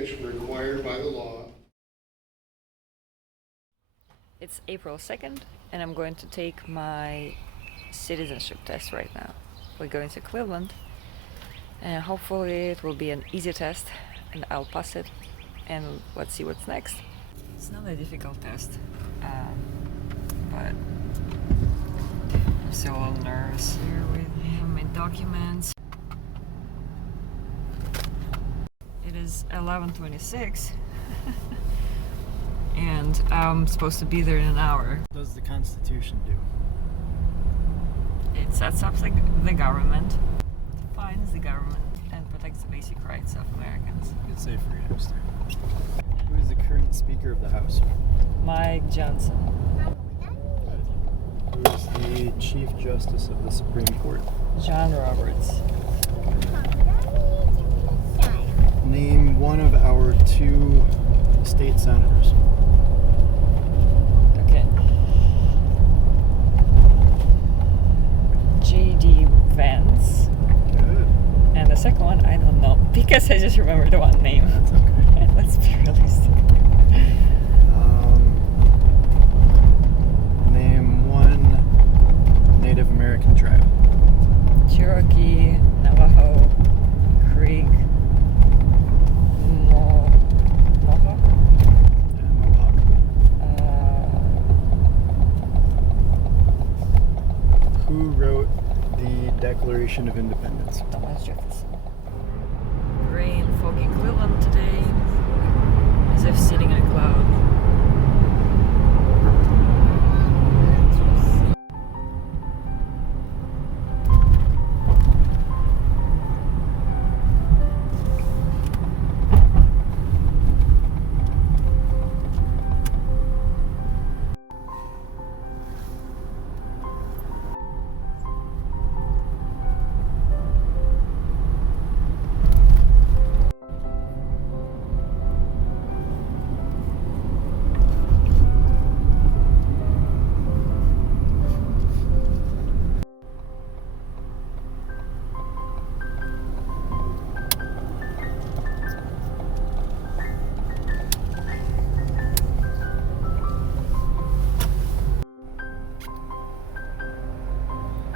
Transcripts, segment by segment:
which, required by the law. It's April 2nd, and I'm going to take my citizenship test right now. We're going to Cleveland, and hopefully it will be an easy test, and I'll pass it, and let's see what's next. It's not a difficult test, but I'm still a little nervous. Here with my documents. It is 11:26. And I'm supposed to be there in an hour. What does the Constitution do? It sets up the government, defines the government, and protects the basic rights of Americans. It's say freedoms too. Who is the current Speaker of the House? Mike Johnson. Who is the Chief Justice of the Supreme Court? John Roberts. Name one of our 2 state senators. Okay. J.D. Vance. Good. And the second one, I don't know, because I just remembered the one name. That's okay. Let's be realistic. Name one Native American tribe. Cherokee, Navajo, Creek, Mohawk. Yeah, Mohawk. Who wrote the Declaration of Independence? Thomas Jefferson. Gray and foggy Cleveland today, as if sitting in a cloud.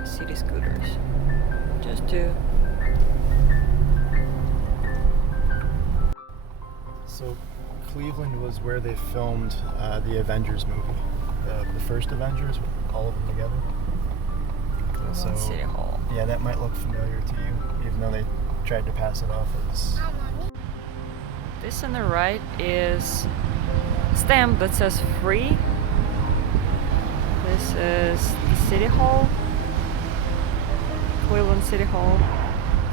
City scooters. Just 2. So, Cleveland was where they filmed the Avengers movie. The first Avengers, all of them together. So, City Hall. yeah, that might look familiar to you, even though they tried to pass it off as... This on the right is a stamp that says free. This is the City Hall. Cleveland City Hall.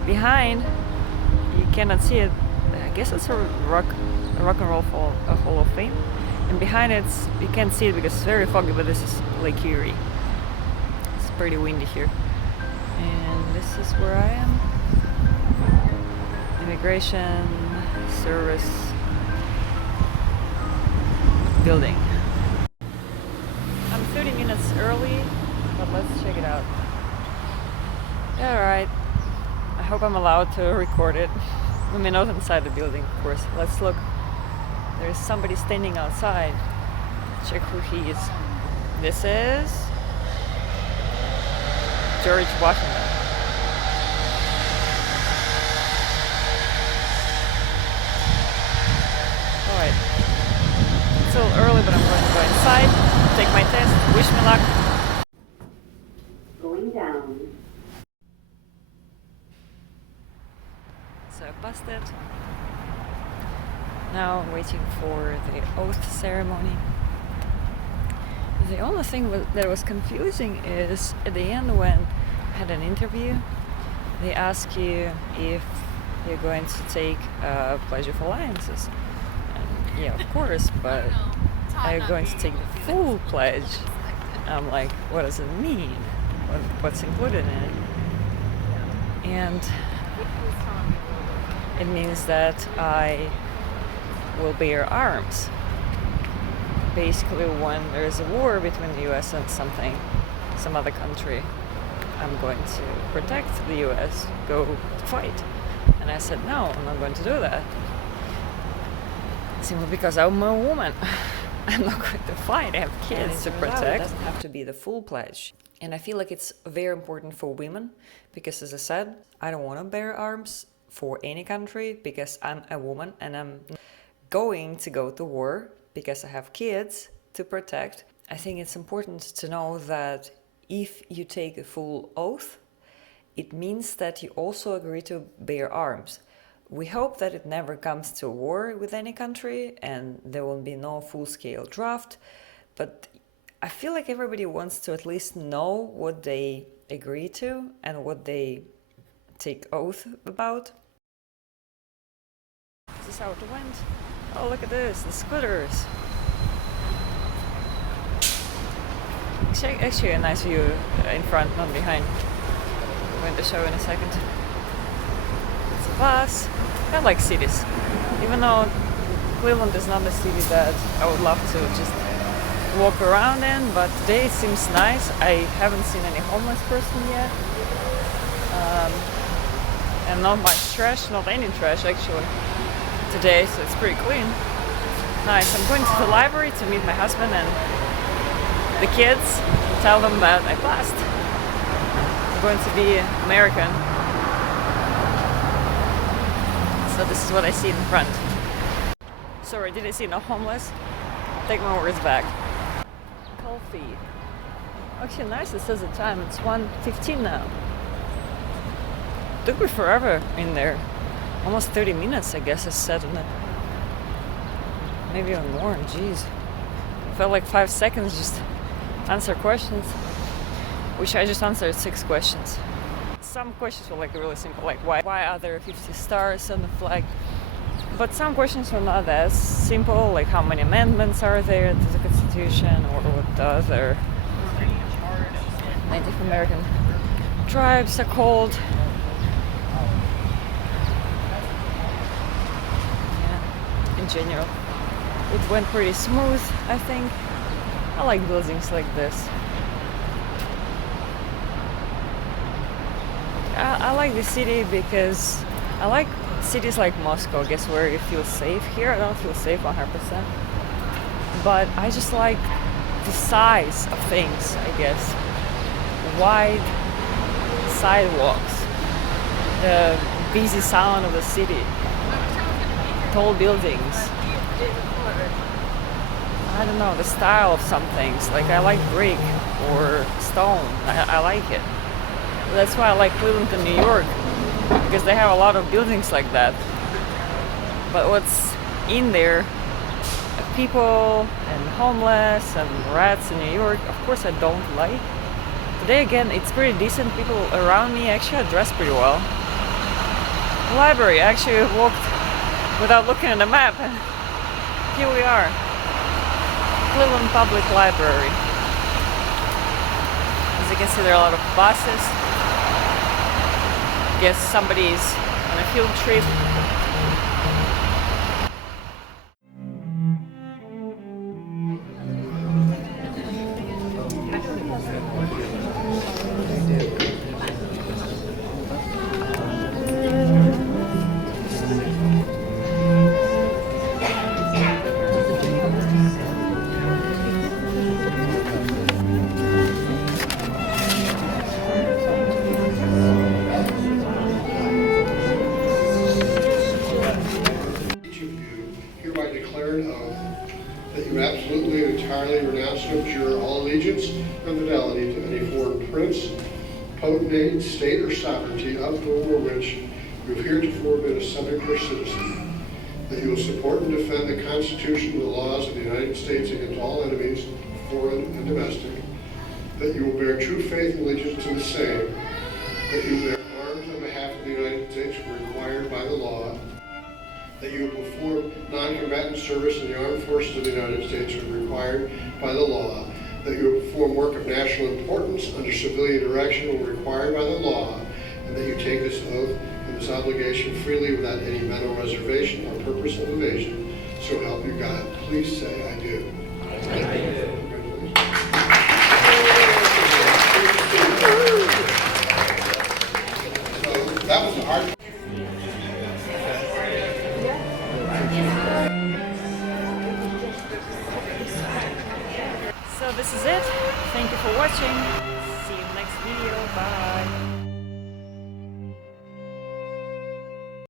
Behind, you cannot see it. I guess it's a rock and roll Hall of Fame. And behind it, you can't see it because it's very foggy. But this is Lake Erie. It's pretty windy here. And this is where I am. Immigration Service building. I'm 30 minutes early, but let's check it out. Alright, I hope I'm allowed to record it. I mean, not inside the building, of course. Let's look. There's somebody standing outside. Check who he is. This is George Washington. Alright. It's a little early, but I'm going to go inside, take my test. Wish me luck. Going down. So I passed it. Now I'm waiting for the oath ceremony. The only thing that was confusing is at the end when I had an interview, they ask you if you're going to take a Pledge of Alliances. And yeah, of course, but are you going to take the full pledge? I'm like, what does it mean? What's included in it? And it means that I will bear arms. Basically, when there's a war between the US and some other country, I'm going to protect the US, go fight. And I said, no, I'm not going to do that. simply because I'm a woman. I'm not going to fight. I have kids to protect. It doesn't have to be the full pledge. And I feel like it's very important for women because, as I said, I don't want to bear arms for any country because I'm a woman and I'm going to go to war because I have kids to protect. I think it's important to know that if you take a full oath, it means that you also agree to bear arms. We hope that it never comes to war with any country and there will be no full-scale draft, but I feel like everybody wants to at least know what they agree to and what they take oath about. This is how it went. Oh, look at this, the scooters. Actually a nice view in front, not behind. I'm going to show in a second. It's a bus. I like cities. Even though Cleveland is not a city that I would love to just walk around in, but today it seems nice. I haven't seen any homeless person yet. And not much trash, not any trash actually today, so it's pretty clean. Nice. I'm going to the library to meet my husband and the kids, tell them that I passed. I'm going to be American. So this is what I see in front. Sorry, did I see no homeless? Take my words back. Coffee. Actually nice, it says the time. It's 1:15 now. Took me forever in there. Almost 30 minutes, I guess I said in it. Maybe even more, jeez. Felt like 5 seconds just answer questions, which I just answered 6 questions. Some questions were like really simple, like why are there 50 stars on the flag? But some questions were not as simple, like how many amendments are there to the Constitution, or what the other Native American tribes are called. Yeah, in general, it went pretty smooth, I think. I like buildings like this. I like the city because I like cities like Moscow, I guess, where you feel safe. Here I don't feel safe 100%. But I just like the size of things, I guess. Wide sidewalks, the busy sound of the city, tall buildings. I don't know, the style of some things. Like I like brick or stone. I like it. That's why I like Cleveland and New York, because they have a lot of buildings like that. But what's in there, people and homeless and rats in New York, of course I don't like. Today again, it's pretty decent. People around me actually are dressed pretty well. The library, I actually walked without looking at the map, and here we are. Cleveland Public Library. As you can see, there are a lot of buses. I guess somebody's on a field trip. That you absolutely and entirely renounce and abjure all allegiance and fidelity to any foreign prince, potentate, state, or sovereignty of whom or which you have heretofore been a subject or citizen. That you will support and defend the Constitution and the laws of the United States against all enemies, foreign and domestic. That you will bear true faith and allegiance to the same. That you will bear arms on behalf of the United States where required by the law. That you will perform non-combatant service in the armed forces of the United States as required by the law. That you will perform work of national importance under civilian direction when required by the law. And that you take this oath and this obligation freely without any mental reservation or purpose of evasion. So help you God. Please say, I do. I do. So that was the hard. So this is it. Thank you for watching. See you in the next video. Bye.